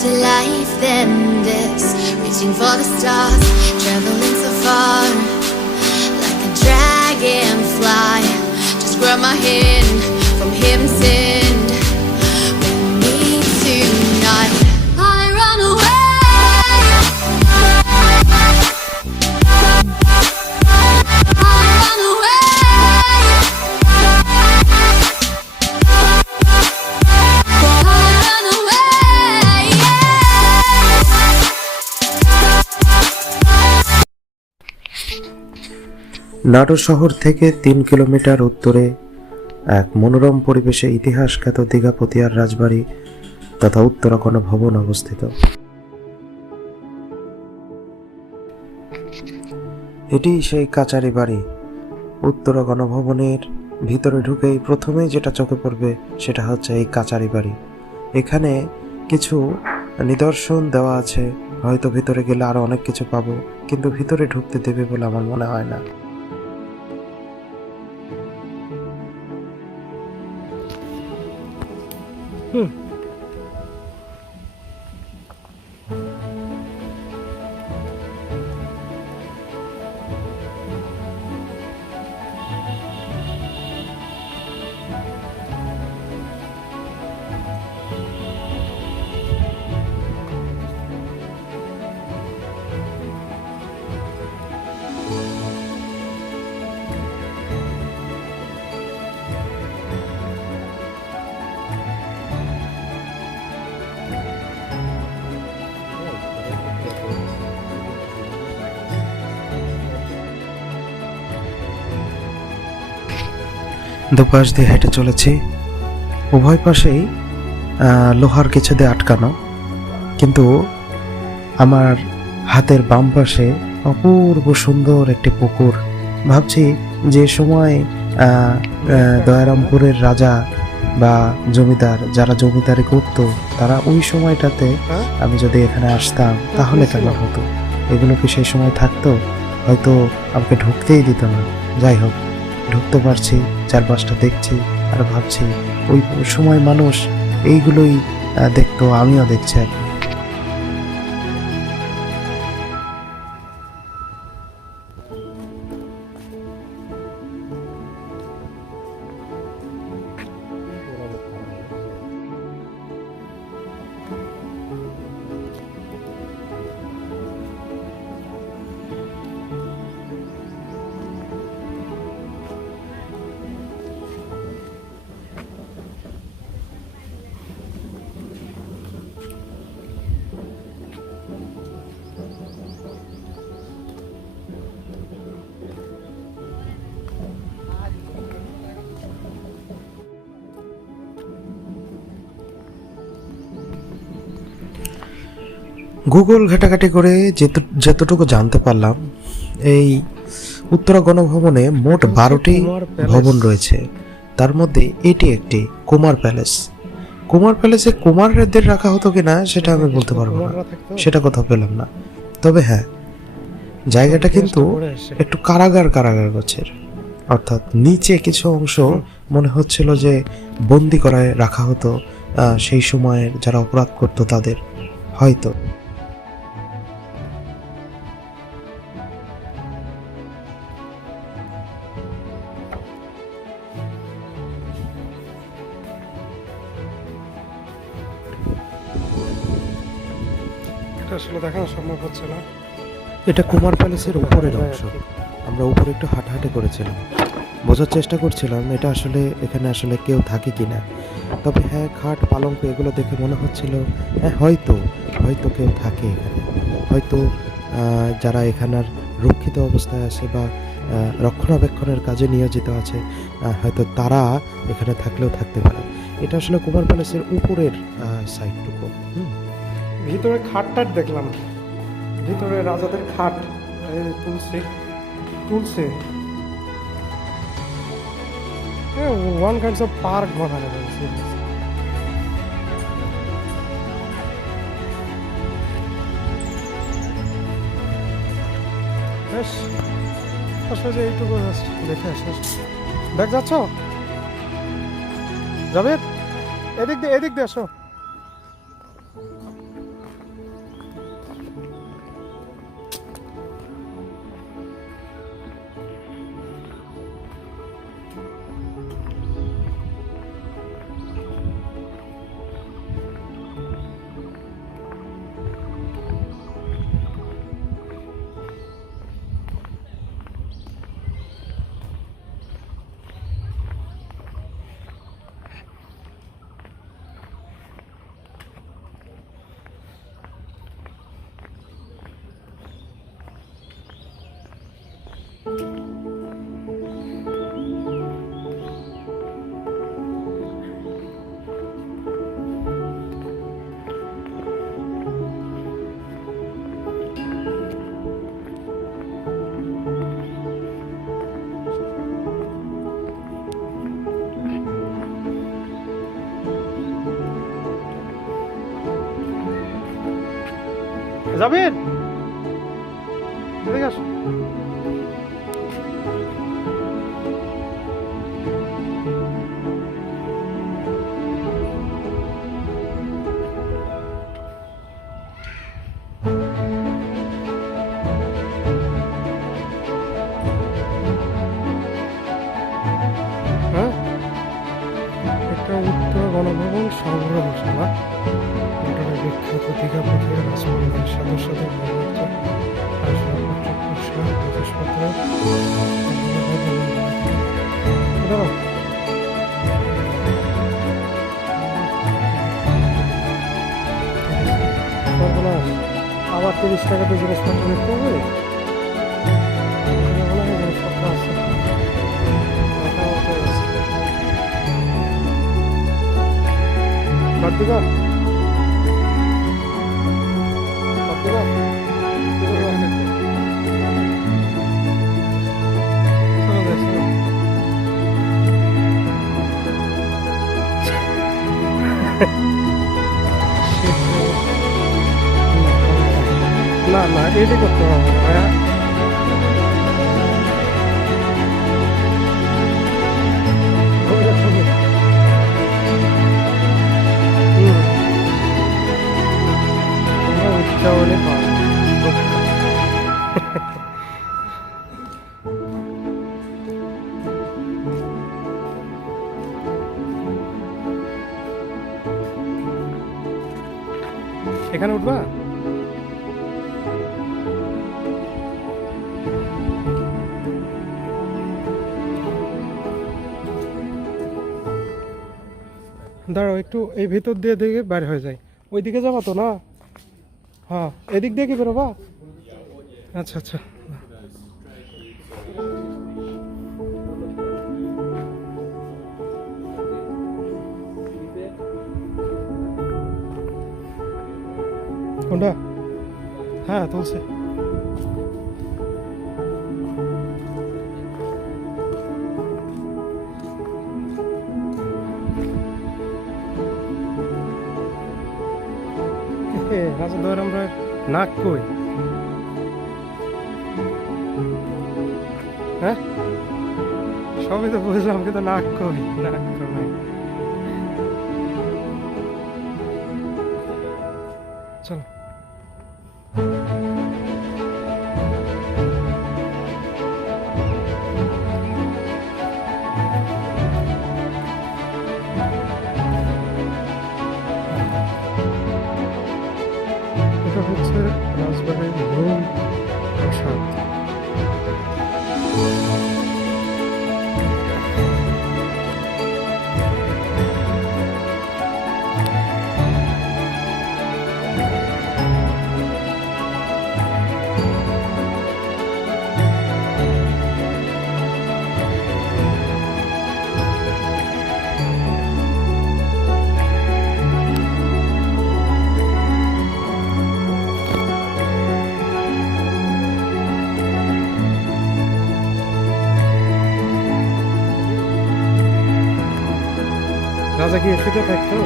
to life than this. Reaching for the stars, traveling so far, like a dragonfly. Just grab my hand from heaven's send. With me tonight, I run away. Natore শহর থেকে 3 kilometre উত্তরে এক মনোরম পরিবেশে ইতিহাসখ্যাত দীঘাপতিয়ার রাজবাড়ি তথা উত্তরা গণভবন অবস্থিত। এটি সেই কাচারি বাড়ি। উত্তরা গণভবনের ভিতরে ঢুকেই প্রথমেই যেটা চোখে পড়বে সেটা হচ্ছে এই কাচারি বাড়ি। এখানে কিছু নিদর্শন দেওয়া আছে, হয়তো ভিতরে গেলে আরো অনেক কিছু পাবো, কিন্তু ভিতরে ঢুকতে দেবে বলে আমার মনে হয় না। দুপাশ দিয়ে হেঁটে চলেছি, উভয় পাশেই লোহার কিছু দিয়ে আটকানো, কিন্তু আমার হাতের বাম পাশে অপূর্ব সুন্দর একটি পুকুর। ভাবছি যে সময় দয়ারামপুরের রাজা বা জমিদার যারা জমিদারি করতো তারা ওই সময়টাতে আমি যদি এখানে আসতাম তাহলে কেমন হতো। এগুলো কি সেই সময় থাকতো? হয়তো আমাকে ঢুকতেই দিত না। যাই হোক, ঢুকতে পারছি, চারপাশটা দেখছি আর ভাবছি ওই সময় মানুষ এইগুলোই দেখতো, আমিও দেখছি এখন। গুগল ঘাটাঘাটি করে যতটুকু জানতে পারলাম, এই উত্তরা গণভবনে মোট 12টি ভবন রয়েছে। তার মধ্যে এটি একটি কুমার প্যালেস। কুমার প্যালেসে কুমারদের রাখা হতো কিনা সেটা আমি বলতে পারবো না, সেটা কোথাও পেলাম না। তবে হ্যাঁ, জায়গাটা কিন্তু একটু কারাগার গোছের, অর্থাৎ নিচে কিছু অংশ মনে হচ্ছিল যে বন্দি করায় রাখা হতো সেই সময়ের যারা অপরাধ করতো তাদের, হয়তো। আসলে দেখানো সম্ভব হচ্ছে না। এটা কুমার প্যালেসের উপরের অংশ। আমরা উপরে একটু হাঁটাহাঁটি করেছিলাম, বোঝার চেষ্টা করছিলাম এটা আসলে এখানে আসলে কেউ থাকে কিনা। তবে হ্যাঁ, খাট পালঙ্ক এগুলো দেখে মনে হচ্ছিল হ্যাঁ হয়তো কেউ থাকে এখানে, হয়তো যারা এখানের রক্ষিত অবস্থায় আছে বা রক্ষণাবেক্ষণের কাজে নিয়োজিত আছে, হয়তো তারা এখানে থাকলেও থাকতে পারে। এটা আসলে কুমার প্যালেসের উপরের সাইডটুকু। ভিতরে খাট দেখলাম, ভিতরে রাজাদের খাট তুলছে ওয়ান কাইন্ডস অফ পার্ক বানানো হয়েছে। বেশ আসলে যে এইটুকু দেখে আসে। দেখ যাচ্ছ যাবে, এদিক দিয়ে আসো। যাবেন? এদিকে আসো। হ্যাঁ, একটা উত্তর গণভবন সংগ্রহশালা, ভুটানের বিখ্যাত দীঘা পথের রাজপরিবারের সদস্যদের ব্যবহৃত আসবাবপত্র, পোশাক, জিনিসপত্র, দাঁড়াও। সর্বনাশ, আবার 30 টাকাতে জিনিসপত্র নিতে হবে। এখানে মনে হয় জিনিসপত্র আছে। রাখার মতো আছে। বাদ দিবা? বাদ দিবা? কি করবা? চলো যাই, চলো। না না, এটি করতে হবে না, ভাইয়া। তোমরা উচ্চারণে পাও। এখানে উঠবা? দাঁড়াও, একটু এই ভিতর দিয়ে দিকে বাইরে হয়ে যায়। ওই দিকে যাবা তো না? হ্যাঁ, এদিক দিয়ে কি বেরোবা? আচ্ছা আচ্ছা। কোনটা? হ্যাঁ, তুলছে। রাজা ধর আমরা নাক কই? হ্যাঁ, সবই তো বুঝলাম, কিন্তু নাক কই? নাক তো নাই। চলো। এটা হচ্ছে রাজবাড়ির মূল প্রাসাদ। রাজা কি এসে থাকতো?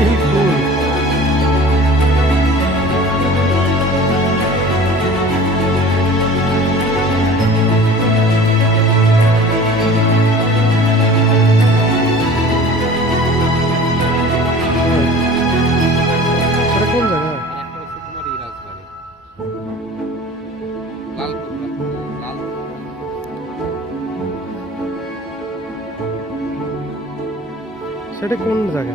এই ফুল। সেটা কোন জায়গা? একটা হচ্ছে তোমার এই রাজবাড়ি লালপুর লাল সেটা কোন জায়গা?